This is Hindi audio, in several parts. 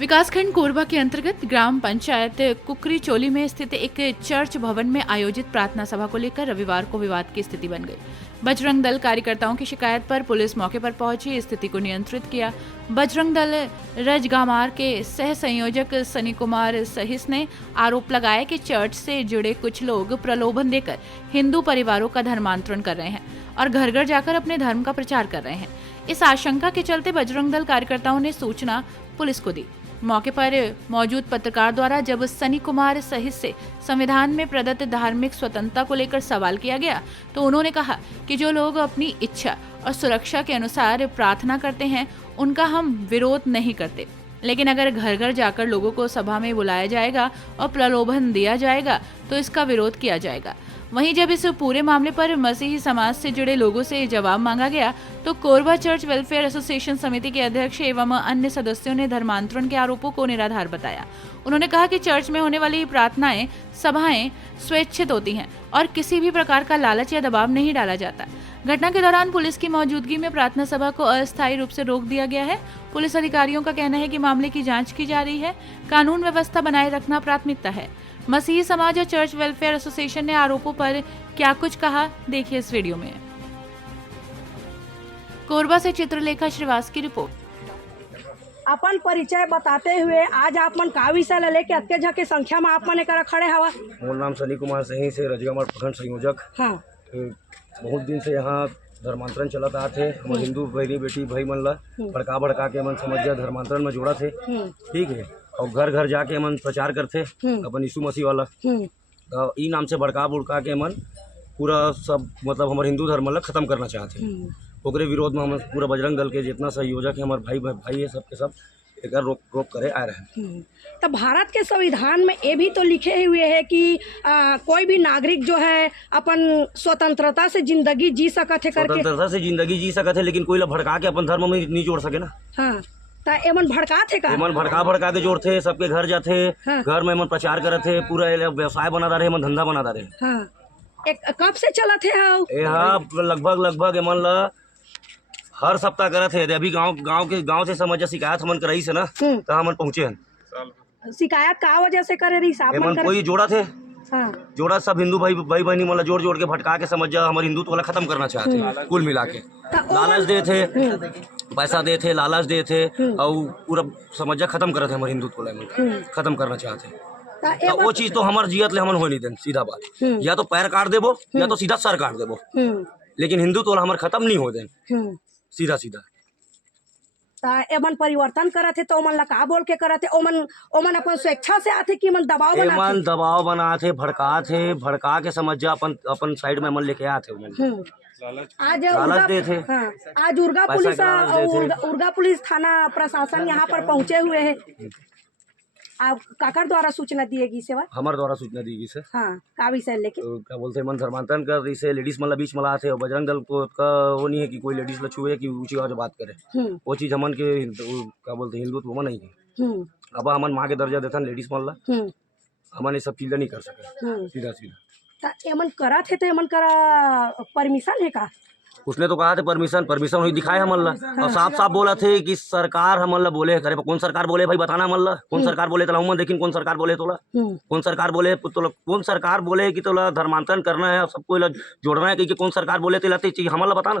विकासखंड कोरबा के अंतर्गत ग्राम पंचायत कुकरी चोली में स्थित एक चर्च भवन में आयोजित प्रार्थना सभा को लेकर रविवार को विवाद की स्थिति बन गई। बजरंग दल कार्यकर्ताओं की शिकायत पर पुलिस मौके पर पहुंची, स्थिति को नियंत्रित किया। बजरंग दल रजगामार के सह संयोजक सनी कुमार सहिस ने आरोप लगाया कि चर्च से जुड़े कुछ लोग प्रलोभन देकर हिंदू परिवारों का धर्मांतरण कर रहे हैं और घर घर जाकर अपने धर्म का प्रचार कर रहे हैं। इस आशंका के चलते बजरंग दल कार्यकर्ताओं ने सूचना पुलिस को दी। मौके पर मौजूद पत्रकार द्वारा जब सनी कुमार सहित से संविधान में प्रदत्त धार्मिक स्वतंत्रता को लेकर सवाल किया गया तो उन्होंने कहा कि जो लोग अपनी इच्छा और सुरक्षा के अनुसार प्रार्थना करते हैं उनका हम विरोध नहीं करते, लेकिन अगर घर घर जाकर लोगों को सभा में बुलाया जाएगा और प्रलोभन दिया जाएगा तो इसका विरोध किया जाएगा। वहीं जब इस पूरे मामले पर मसीही समाज से जुड़े लोगों से जवाब मांगा गया तो कोरबा चर्च वेलफेयर एसोसिएशन समिति के अध्यक्ष एवं अन्य सदस्यों ने धर्मांतरण के आरोपों को निराधार बताया। उन्होंने कहा कि चर्च में होने वाली प्रार्थनाएं सभाएं स्वैच्छित होती हैं और किसी भी प्रकार का लालच या दबाव नहीं डाला जाता। घटना के दौरान पुलिस की मौजूदगी में प्रार्थना सभा को अस्थायी रूप से रोक दिया गया है। पुलिस अधिकारियों का कहना है कि मामले की जांच की जा रही है, कानून व्यवस्था बनाए रखना प्राथमिकता है। मसीही समाज और चर्च वेलफेयर एसोसिएशन ने आरोपों पर क्या कुछ कहा, देखिए इस वीडियो में। कोरबा से चित्रलेखा श्रीवास की रिपोर्ट। अपन परिचय बताते हुए आज आप मन का विषय लेके अतके झ के संख्या में आप मन एकरा खड़े हवा। मोर नाम सनी कुमार सही से रजगामार प्रखंड संयोजक। हाँ, बहुत दिन से यहाँ धर्मांतरण चलत आते। हम हिंदू बहनी बेटी भाई मन ला भड़का के मन समझ जा धर्मांतरण में जोड़ा थे, ठीक है। और घर घर जाके मन प्रचार करते अपन यीशु मसीह वाला ई नाम से भड़का के मन पूरा सब मतलब हमारे हिंदू धर्म ला खत्म करना चाहते। ओकरे विरोध में हम पूरा बजरंग दल के जितना संयोजक है हमारे भाई है सबके सब एक रोक करे आ रहे हैं। तो भारत के संविधान में ये भी तो लिखे हुए है कि कोई भी नागरिक जो है अपन स्वतंत्रता से जिंदगी जी सकत है करके। स्वतंत्रता से जिंदगी जी सकत है, लेकिन कोई ला भड़का के अपन धर्म में नहीं जोड़ सके ना। हाँ, तो एमन भड़का थे का? एमन भड़का के जोड़ते, सबके घर जाते। हाँ। घर में एमन प्रचार करते, पूरा व्यवसाय बना रहे, एमन धंधा बना रहे। हाँ। कब से चला थे? हाँ, लगभग एमन ला हर सप्ताह करत है। अभी गांव से समझ शिकायत हमन कराई से ना तो हमन पहुँचे हैं। शिकायत का वजह से करे रही साहब? एमन कोई जोड़ा थे। हाँ। जोड़ा सब हिंदू भाई बहनी मतलब जोड़ के भटका के समझ जा हमारे हिंदुत्व वाला खत्म करना चाहते कुल मिला के। लालच दे थे, पैसा दे थे, लालच दे थे और पूरा समझ जा खत्म करते हमारे हिंदुत्व वाला खत्म करना चाहते। तो वो चीज तो हमारे जियत ले हमन हो नहीं देन। सीधा बात, या तो पैर काट देबो या तो सीधा सर काट देबो, लेकिन हिंदुत्व वाला हमारे खत्म नहीं हो देन सीधा। एमन परिवर्तन करत है तो ओमन ला का बोल के करत है? ओमन अपन स्वेच्छा से आथे कि मन दबाव बनाथे? एमन दबाव बनाथे, भड़का के समझ जा अपन साइड में मन लेके आथे। आज लालच दे थे। हाँ, आज उर्गा पुलिस थाना प्रशासन यहाँ पर पहुँचे हुए है। आप काकर द्वारा सूचना दिएगी सेवा? हमारे द्वारा सूचना दी से। हाँ, का विषय लेके? क्या बोलते मन धर्मांतरण कर रही से लेडीज मतलब बीच मला थे और बजरंग दल को का वो नहीं है कि कोई लेडीज ला छुए कि ऊंची आवाज बात करे। वो चीज हमन के क्या बोलते हिंदुत्व में नहीं है। अब हमन माँ के दर्जा देथन लेडीज मन ला, हमन ये सब चीज नहीं कर सके सीधा। एमन करा थे तो एमन करा परमिशन है का? उसने तो कहा थे परमिशन हुई दिखाए हमन ला। और साफ बोला थे कि सरकार हमन ला बोले करे। कौन सरकार बोले भाई बताना हमन ला? कौन सरकार बोले तो हम देखिन कौन सरकार बोले तोला? कौन सरकार बोले कौन सरकार बोले कि तोला धर्मांतरण करना है सबको जोड़ना है कि कौन सरकार बोले तो चाहिए हमन ला बताना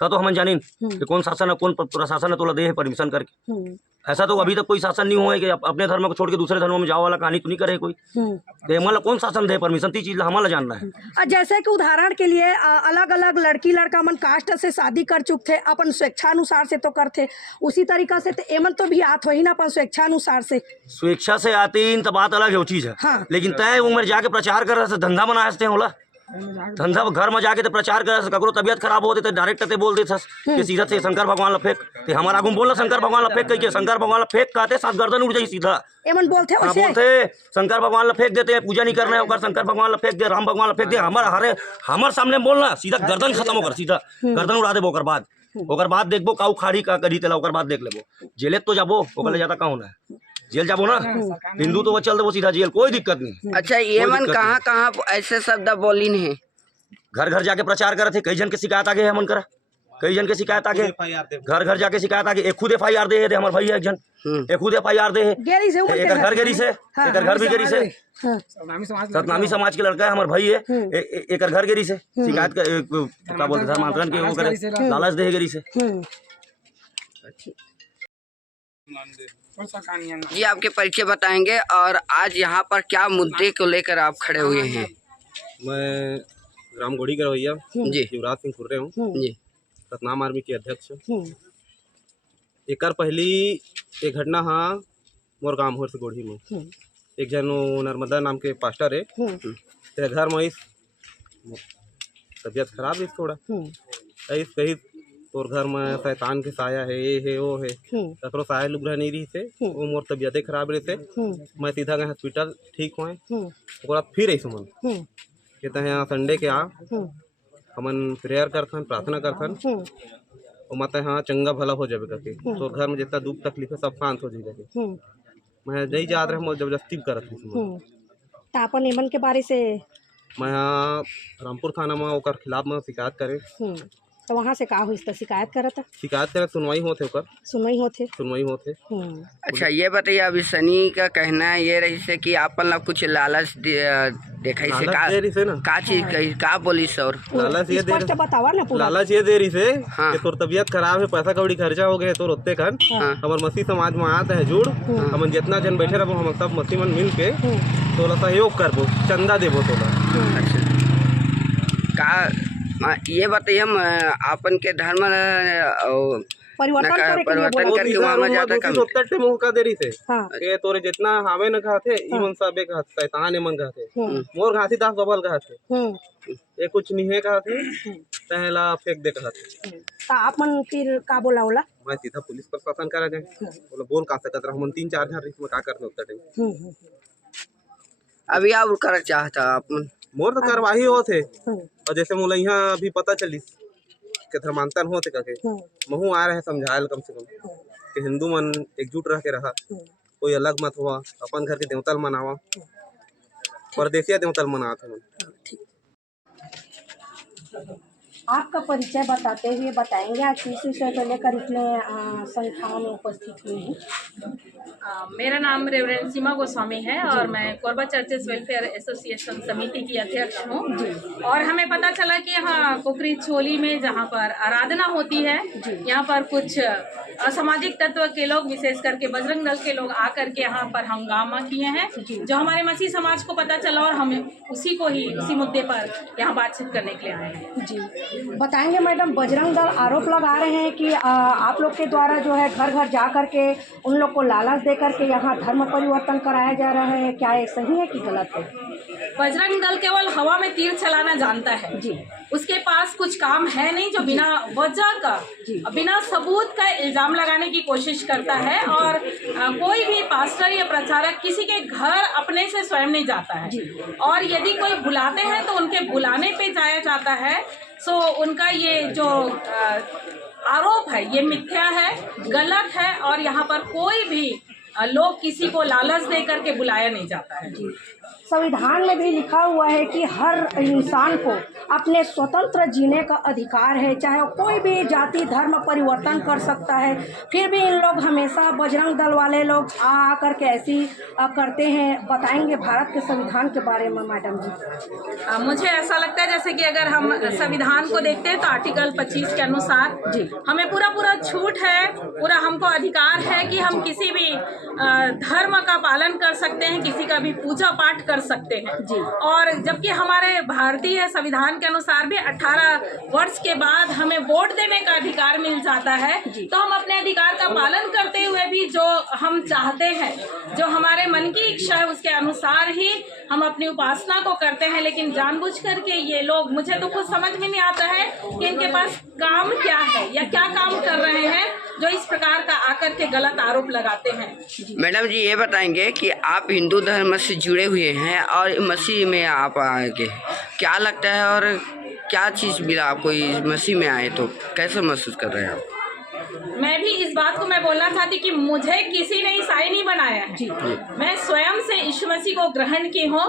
तो हमन जानिन कि कौन शासन है कौन प्रशासन है तोला दे है परमिशन करके। ऐसा तो अभी तक कोई शासन नहीं हुआ है कि अपने धर्म को छोड़ के दूसरे धर्म में जाओ वाला कहानी तो नहीं करे कोई। तो हमन ला कौन शासन दे परमिशन? ती चीज हमन ला जानना है। जैसे कि उदाहरण के लिए अलग अलग लड़की लड़का मन कास्ट से शादी कर चुके थे, अपन स्वेच्छानुसार से तो करते, उसी तरीका से तो एमन तो भी आत हो ही ना अपन स्वेच्छानुसार से। स्वेच्छा से आती तो बात अलग है, वो चीज है। हाँ। लेकिन तय उम्र जाके प्रचार कर रहे धंधा बना हंसते होला धंधा घर में जाके तो प्रचार कर ककरो तबियत खराब होती तो डायरेक्ट ते बोल देते कि सीधा से शंकर भगवान ला फेंक। ते हमारा आगू बोलना शंकर भगवान ला फेंक कह के शंकर भगवान ला फेंक कहते साथ गर्दन उड़ जाई सीधा। एमन बोलते शंकर भगवान ला फेंक देते, पूजा नहीं करना है शंकर भगवान ला फेंक दे, राम भगवान ला फेंक दे। हमारे सामने बोलना सीधा गर्दन खत्म होकर सीधा गर्दन उड़ा देबो। ओकर बाद देखबो काऊ खाड़ी का करी तेला, ओकर बाद देख लेबो जेले तो जाबो। ओकर ज्यादा का होना है जेल जाबो ना, हिंदू तो वो चल देबो सीधा जेल, कोई दिक्कत नहीं। अच्छा, ये मन कहाँ ऐसे शब्द बोलिन है? घर घर जाके प्रचार करे थे, कई जन के शिकायत आ गए हमन करा कई जन के शिकायत आके घर घर जाके शिकायत आके एक खुद FIR दे है हमारे भाई है एक जन एक खुद FIR दे है एक घर गेरी से एक घर भी गेरी से सतनामी समाज के लड़का है हमारे भाई है एक घर गेरी से शिकायत क्या बोलते धर्मांतरण के वो करे लालच दे गेरी से। जी आपके परिचय बताएंगे और आज यहाँ पर क्या मुद्दे को लेकर आप खड़े हुए हैं? मैं ग्राम गोड़ी का रवैया जी युवराज सिंह खुर्रे हूँ, जी सतनाम आर्मी के अध्यक्ष। एक पहली एक घटना हाँ मोर गाँव हो गोड़ी में एक जन नर्मदा नाम के पास्टर है तेरे घर में तबीयत खराब है थोड़ा ऐस कही तोर घर में शैतान के साया है ये है वो है ककरो साया लुग रह नहीं रही से वो मोर तबीयत खराब रहे थे मैं सीधा गए हॉस्पिटल ठीक हुए ओकरा फिर ऐसे मन कहते हैं यहाँ संडे के आ हमन प्रेयर करथन प्रार्थना करथन और मत हाँ चंगा भला हो जाए करके तो घर में जितना दुख तकलीफ है सब शांत हो जाएगा। मैं नहीं जा रहा हूँ जबरदस्ती करत तो अपन एमन के बारे से मैं यहाँ रामपुर थाना में ओकर खिलाफ में शिकायत करे तो वहाँ से का हुई तो शिकायत करता शिकायत करे सुनवाई होते ओकर सुनवाई होते। अच्छा ये बताइए अभी सनी का कहना है ये रही से कि आपन लोग कुछ लालच देखा से का चीज का बोली सर लालच ये दे बतावा ना पूरा लालच ये दे रही से हाँ। कि तोर तबीयत खराब है पैसा कौड़ी खर्चा हो गए तोर ओत्ते खन हमार मसीह समाज में आते हैं जुड़ हमन जितना जन बैठे रहो हम सब मसीह मन मिल के तोला सहयोग करबो चंदा देबो तोला। अच्छा का ये बताइए हम आपन के धर्म परिवर्तन करके वहाँ में जाता कम मौका दे रही थे ये तोरे जितना हावे न कहते इमन सबे कहते शैतान मन कहते मोर घासी दास बबल कहते ये कुछ नहीं है कहते तहला फेंक दे कहते तो आप मन फिर का बोला मैं सीधा पुलिस प्रशासन करा गए बोले बोल का सकत रहा हम 3-4 जन रिश्ते में का करते उतना टाइम अभी आप कर चाहता आप मोर तो कार्यवाही होते और जैसे मोला यहाँ अभी पता चली कि धर्मांतरण होते करके महू आ रहे समझायल कम से कम कि हिंदू मन एकजुट रह के रहा कोई अलग मत हुआ अपन घर के देवतल मनावा परदेसिया देवतल मनाते हैं। आपका परिचय बताते हुए बताएंगे आज किस विषय को लेकर इतने संख्याओं में उपस्थित हुए हैं? मेरा नाम रेवरेंड सीमा गोस्वामी है और मैं कोरबा चर्चेस वेलफेयर एसोसिएशन समिति की अध्यक्ष हूँ। और हमें पता चला कि यहाँ कुकरी चोली में जहाँ पर आराधना होती है यहाँ पर कुछ असामाजिक तत्व के लोग विशेष करके बजरंग दल के लोग आकर के यहाँ पर हंगामा किए हैं जो हमारे मसीह समाज को पता चला और हम उसी मुद्दे पर यहाँ बातचीत करने के लिए आए हैं। जी बताएंगे मैडम, बजरंग दल आरोप लगा रहे हैं कि आप लोग के द्वारा जो है घर घर जा करके उन लोग को लालच दे करके यहाँ धर्म परिवर्तन कराया जा रहा है, क्या ये सही है कि गलत है? बजरंग दल केवल हवा में तीर चलाना जानता है जी, उसके पास कुछ काम है नहीं जो बिना वजह का बिना सबूत का इल्जाम लगाने की कोशिश करता है। और कोई भी पास्टर या प्रचारक किसी के घर अपने से स्वयं नहीं जाता है और यदि कोई बुलाते हैं तो उनके बुलाने पे जाया जाता है। सो उनका ये जो आरोप है ये मिथ्या है, गलत है और यहाँ पर कोई भी लोग किसी को लालच दे करके बुलाया नहीं जाता है। संविधान में भी लिखा हुआ है कि हर इंसान को अपने स्वतंत्र जीने का अधिकार है, चाहे वो कोई भी जाति धर्म परिवर्तन कर सकता है। फिर भी इन लोग हमेशा बजरंग दल वाले लोग आ करके ऐसी करते हैं। बताएंगे भारत के संविधान के बारे में मैडम जी? मुझे ऐसा लगता है जैसे कि अगर हम संविधान को देखते हैं तो आर्टिकल 25 के अनुसार हमें पूरा छूट है, पूरा हमको अधिकार है कि हम किसी भी धर्म का पालन कर सकते हैं, किसी का भी पूजा पाठ कर सकते हैं जी। और जबकि हमारे भारतीय संविधान के अनुसार भी 18 वर्ष के बाद हमें वोट देने का अधिकार मिल जाता है, तो हम अपने अधिकार का पालन करते हुए भी जो हम चाहते हैं, जो हमारे मन की इच्छा है उसके अनुसार ही हम अपनी उपासना को करते हैं। लेकिन जानबूझ करके ये लोग, मुझे तो कुछ समझ में नहीं आता है कि इनके पास काम क्या है या क्या काम कर रहे हैं जो इस प्रकार का आकर के गलत आरोप लगाते हैं। मैडम जी ये बताएंगे कि आप हिंदू धर्म से जुड़े हुए हैं और मसीह में आप आगे क्या लगता है और क्या चीज़ मिला आपको इस मसीह में आए तो कैसे महसूस कर रहे हैं आप? मैं भी इस बात को मैं बोलना चाहती कि मुझे किसी ने ईसाई नहीं बनाया है। मैं स्वयं से यीशु मसीह को ग्रहण की हूँ,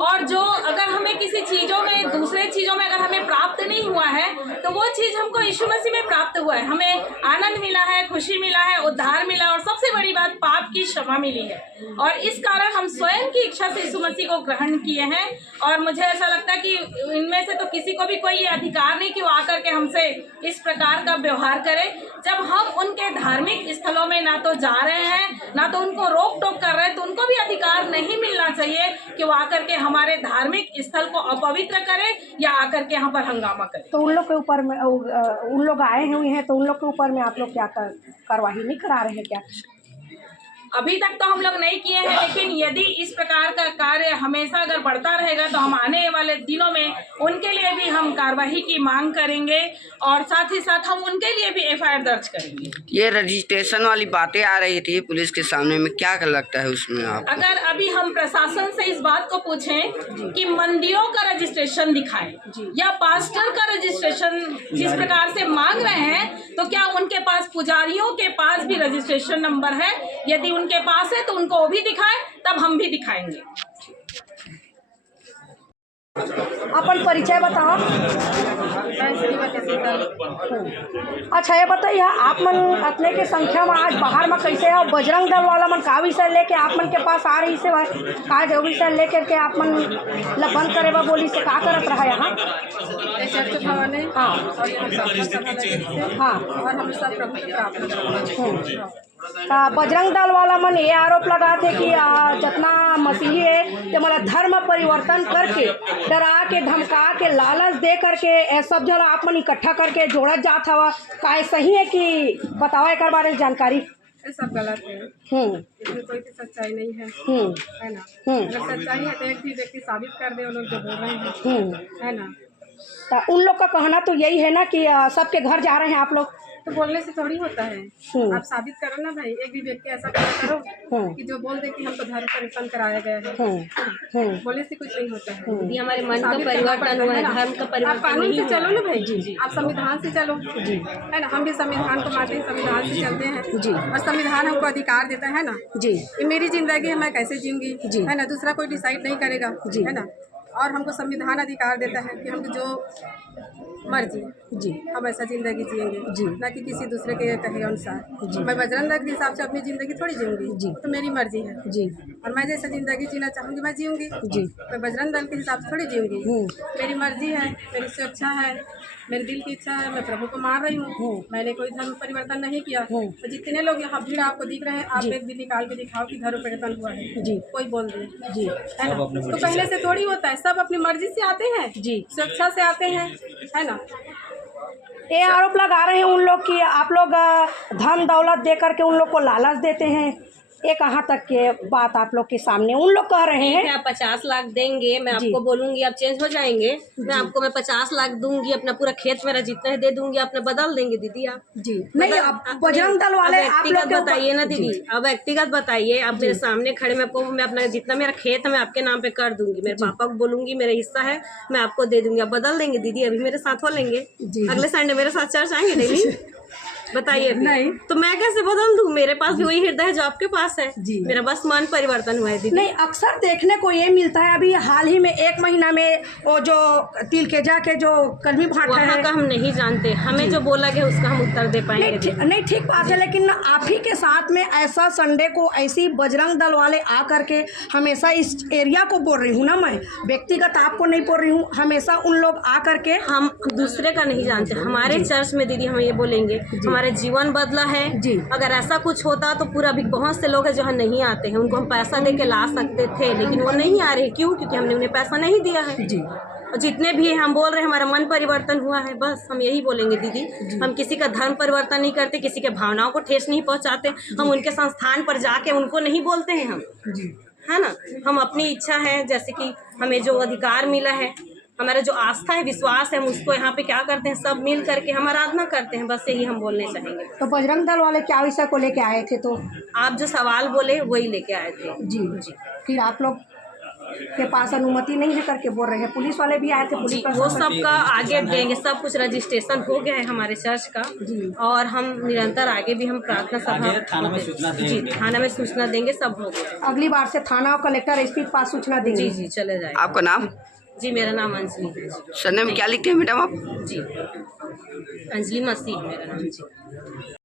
और जो अगर हमें किसी चीजों में, दूसरे चीजों में अगर हमें प्राप्त नहीं हुआ है तो वो चीज हमको यीशु मसीह में प्राप्त हुआ है। हमें आनंद मिला है, खुशी मिला है, उद्धार मिला, और सबसे बड़ी बात पाप की क्षमा मिली है। और इस कारण हम स्वयं की इच्छा से यीशु मसीह को ग्रहण किए हैं। और मुझे ऐसा लगता है कि इनमें से तो किसी को भी कोई ये अधिकार नहीं कि वो आकर के हमसे इस प्रकार का व्यवहार करे। जब हम उनके धार्मिक स्थलों में ना तो जा रहे हैं, ना तो उनको रोक टोक कर रहे हैं, तो उनको भी अधिकार नहीं मिलना चाहिए कि वो आकर के हमारे धार्मिक स्थल को अपवित्र करे या आकर के यहाँ पर हंगामा करे। तो उन लोग के ऊपर में उन लोग आए हुए हैं, तो उन लोग के ऊपर में आप लोग क्या कार्रवाई नहीं करा रहे हैं क्या? अभी तक तो हम लोग नहीं किए हैं, लेकिन यदि इस प्रकार का कार्य हमेशा अगर बढ़ता रहेगा तो हम आने वाले दिनों में उनके लिए भी हम कार्यवाही की मांग करेंगे, और साथ ही साथ हम उनके लिए भी FIR दर्ज करेंगे। ये रजिस्ट्रेशन वाली बातें आ रही थी पुलिस के सामने में, क्या लगता है उसमें आप? अगर अभी हम प्रशासन से इस बात को पूछें कि मंदिरों का रजिस्ट्रेशन दिखाएं या पास्टर का रजिस्ट्रेशन जिस प्रकार से मांग रहे हैं, तो क्या उनके पास, पुजारियों के पास भी रजिस्ट्रेशन नंबर है? यदि उनके पास है तो उनको वो भी दिखाएं, तब हम भी दिखाएंगे। अपन परिचय बताओ। अच्छा ये बताइए, आप मन अपने के संख्या में आज बाहर में कैसे है? बजरंग दल वाला मन का विषय लेके आप मन के पास आ रही से का जो विषय लेकर के आप मन बंद करे बा बोली से का करत रहा यहाँ? हाँ और हम सब प्रभु बजरंग दल वाला मन ये आरोप लगा थे कि जितना मसीही है ते मला धर्म परिवर्तन करके, डरा के, धमका के, लालच दे करके सब जन आप मन इकट्ठा करके जोड़त जात हवा। का सही है कि बताओ एक बारे में जानकारी? ये सब गलत है। इसमें कोई भी सच्चाई नहीं है, है ना? अगर सच्चाई है तो एक भी व्यक्ति साबित कर दे, वो लोग जो बोल रहे हैं, है ना? तो उन लोग का कहना तो यही है ना कि सबके घर जा रहे हैं आप लोग, तो बोलने से थोड़ी होता है। आप साबित करो ना भाई, एक भी व्यक्ति ऐसा करो कि जो बोल दे कि हमको धर्म परिवर्तन कराया गया है। बोलने से कुछ नहीं होता है। यदि हमारे मन का परिवर्तन हुआ है, धर्म का परिवर्तन। आप कानून से चलो ना भाई, आप संविधान से चलो, है ना? हम भी संविधान को मानते हैं, संविधान से चलते हैं, और संविधान हमको अधिकार देता है ना जी। ये मेरी जिंदगी है, मैं कैसे जीऊंगी, है ना? दूसरा कोई डिसाइड नहीं करेगा, है ना? और हमको संविधान अधिकार देता है कि हमको जो मर्जी जी हम ऐसा जिंदगी जिएंगे जी, ना कि किसी दूसरे के कहे अनुसार। मैं बजरंग दल के हिसाब से अपनी जिंदगी थोड़ी जीऊंगी जी, तो मेरी मर्जी है जी, और मैं जैसा जिंदगी जीना चाहूंगी मैं जीऊंगी जी। मैं बजरंग दल के हिसाब से थोड़ी जीऊंगी, मेरी मर्जी है, मेरी स्वेच्छा है, मेरे दिल की इच्छा है। मैं प्रभु को मान रही हूँ, मैंने कोई धर्म परिवर्तन नहीं किया। तो जितने लोग यहाँ भीड़ आपको दिख रहे हैं, आप एक भी निकाल के दिखाओ कि धर्म परिवर्तन हुआ है जी, कोई बोल दे जी, है ना? तो पहले से थोड़ी होता है, सब अपनी मर्जी से आते हैं जी, स्वेच्छा से आते हैं, है ना? ये आरोप लगा रहे हैं उन लोग कि आप लोग धन दौलत दे करके उन लोग को लालच देते हैं। ये कहाँ तक के बात आप लोग के सामने उन लोग कह रहे हैं? आप 50 लाख देंगे, मैं आपको बोलूंगी आप चेंज हो जाएंगे, मैं 50 लाख दूंगी, अपना पूरा खेत मेरा जितना है दे दूंगी, आपने बदल देंगे दीदी आप जी। नहीं, अब बजरंग दल वाले आप लोग बताइए ना दीदी, अब व्यक्तिगत बताइए, आप मेरे सामने खड़े, मैं आपको, मैं अपना जितना मेरा खेत है मैं आपके नाम पे कर दूंगी, मेरे पापा को बोलूंगी मेरा हिस्सा है मैं आपको दे दूंगी, आप बदल देंगे दीदी? अभी मेरे साथ हो लेंगे, अगले संडे मेरे साथ चर्च आएंगे डेली? बताइए नहीं तो मैं कैसे बदल दूं? मेरे पास भी वही हृदय है जो आपके पास है जी। मेरा बस मन परिवर्तन हुआ है दीदी। नहीं, अक्सर देखने को ये मिलता है, अभी हाल ही में 1 महीना में वो जो तिलकेजा के जो कर्मी भाटा है का हम नहीं जानते, हमें जो बोला गया उसका हम उत्तर दे पाएंगे। नहीं ठीक बात है, लेकिन आप ही के साथ में ऐसा संडे को ऐसी बजरंग दल वाले आ करके हमेशा इस एरिया को बोल रही हूँ ना, मैं व्यक्तिगत आपको नहीं बोल रही हूँ, हमेशा उन लोग आ करके, हम दूसरे का नहीं जानते, हमारे चर्च में दीदी हम ये बोलेंगे हमारे जीवन बदला है जी। अगर ऐसा कुछ होता तो पूरा भी बहुत से लोग हैं जो नहीं आते हैं, उनको हम पैसा दे के ला सकते थे, लेकिन वो नहीं आ रहे। क्यों? क्योंकि हमने उन्हें पैसा नहीं दिया है जी। और जितने भी हम बोल रहे हैं हमारा मन परिवर्तन हुआ है, बस हम यही बोलेंगे दीदी। हम किसी का धर्म परिवर्तन नहीं करते, किसी के भावनाओं को ठेस नहीं पहुंचाते, हम उनके संस्थान पर जाके उनको नहीं बोलते हैं हम जी, है ना? हम अपनी इच्छा है, जैसे कि हमें जो अधिकार मिला है, हमारा जो आस्था है, विश्वास है, हम उसको यहाँ पे क्या करते हैं, सब मिल करके हम आराधना करते हैं, बस यही हम बोलने चाहेंगे। तो बजरंग दल वाले क्या विषय को लेके आए थे? तो आप जो सवाल बोले वही लेके आए थे जी जी। फिर आप लोग के पास अनुमति नहीं है करके बोल रहे हैं। पुलिस वाले भी आए थे, पुलिस वो सबका आगे देंगे, सब कुछ रजिस्ट्रेशन हो गया है हमारे चर्च का और हम निरंतर आगे भी हम प्रार्थना सभा थाना में सूचना देंगे, सब हो गया। अगली बार से थाना और कलेक्टर एसपी के पास सूचना देंगे। जी चले जाए। आपका नाम? जी मेरा नाम अंजलि है। सरनेम क्या लिखते हैं मैडम आप? जी अंजलि मसीह मेरा नाम। जी।